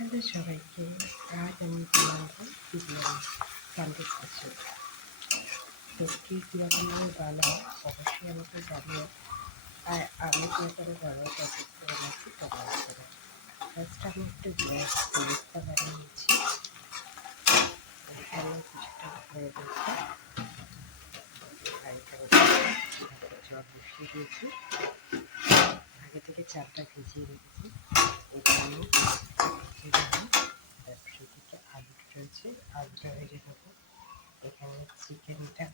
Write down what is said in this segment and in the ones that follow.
Hello সবাইকে, আজ আমি বানাবো বিরিয়ানি সানডে স্পেশাল। তো কীরকমভাবে বানাও অবশ্যই আমাকে জানিও। আর আমি কীরকম বানাই তখন করে নিচ্ছি কমেন্ট করে। ফার্স্ট আমি একটু বেরেস্তা বানিয়ে নিচ্ছি। এখানে কিছুটা হয়ে গেছে আর এখানে জল বসিয়ে দিয়েছি। আগে থেকে চালটা ভিজিয়ে রেখেছি। এখানে তারপরে দিকে আলুটা রয়েছে, আলুটা ভেজে দেবো। এখানে চিকেনটা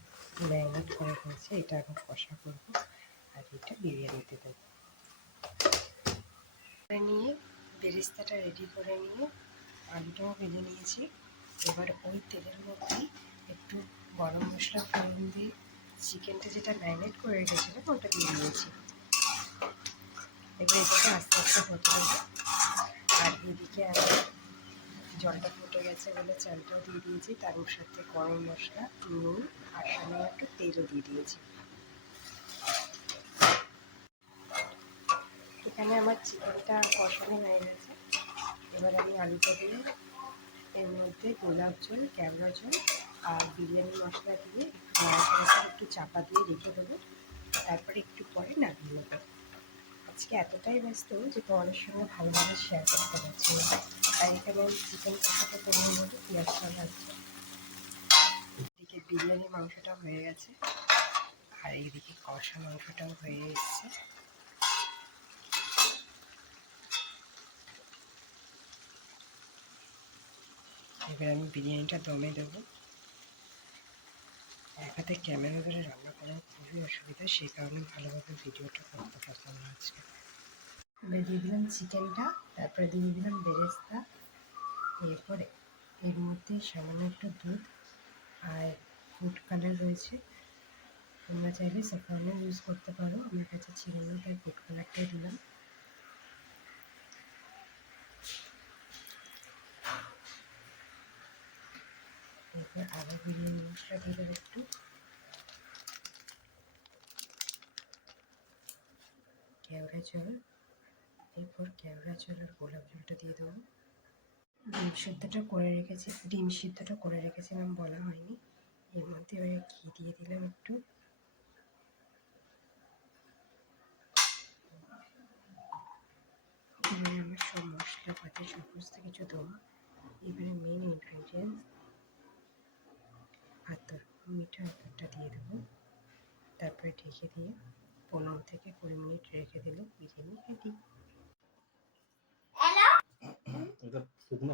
ম্যারিনেট করে ফেলছি, এটা এখন কষা করবো আর এটা বিরিয়ানিতে দেবো। নিয়ে বেরেস্তাটা রেডি করে নিয়ে আলুটাও ভেজে নিয়েছি। এবার ওই তেলের মধ্যেই একটু গরম মশলা ফোড়ন দিয়ে চিকেনটা যেটা ম্যারিনেট করে রেখেছিলাম ওটা দিয়ে দিয়েছি। এবার এটাকে আস্তে আস্তে হতে হবে। আর এদিকে আমি জলটা ফুটে গেছে বলে চালটাও দিয়ে দিয়েছি, তার সাথে গরম মশলা, নুন আর সামান্য একটু তেলও দিয়ে দিয়েছি। এখানে আমার চিকেনটা কষানো হয়ে গেছে। এবার আমি আলুটা দিয়ে এর মধ্যে গোলাপ জল, কেওড়া জল আর বিরিয়ানি মশলা দিয়ে একটু চাপা দিয়ে রেখে দেবো। তারপরে একটু পরে নামিয়ে নেবো। আজকে এতটাই ব্যস্ত যে তোমাদের সঙ্গে ভালোভাবে শেয়ার করতে পারছি না, তাই এখানে আমি চিকেন কষাটা করে নেবো, পেঁয়াজটা ভাজছি। এদিকে বিরিয়ানি মাংসটা হয়ে গেছে আর এইদিকে কষা মাংসটাও হয়ে এসছে। এবার আমি বিরিয়ানিটা দমে দেবো। এক হাতে ক্যামেরা ধরে রান্না করার খুবই অসুবিধা, সেই কারণে ভালোভাবে ভিডিওটা করতে পারতাম না আজকে। এবার দিয়ে দিলাম চিকেনটা, তারপরে দিয়ে দিলাম বেরেস্তা। এরপরে এর মধ্যে সামান্য একটু দুধ আর ফুড কালার রয়েছে, তোমরা চাইলে স্যাফরনও ইউজ করতে পারো, আমার কাছে ছিল না তাই ফুড কালারটাই দিলাম। এরপর আবার বিরিয়ানি মশলা দিলাম একটু, কেওড়া জল, এরপর কেওড়া জল আর গোলাপ জলটা দিয়ে দেবো। ডিম সিদ্ধটা করে রেখেছিলাম বলা হয়নি। এর মধ্যে এবারে ঘি দিয়ে দিলাম একটু। এবারে আমার সব মশলাপাতি সমস্ত কিছু দেওয়া। এবারে মেন ইনগ্রিডিয়েন্টস আতর, মিঠা আতরটা দিয়ে দেবো। তারপরে ঢেকে দিয়ে 15 থেকে 20 মিনিট রেখে দিলে বিরিয়ানি রেডি।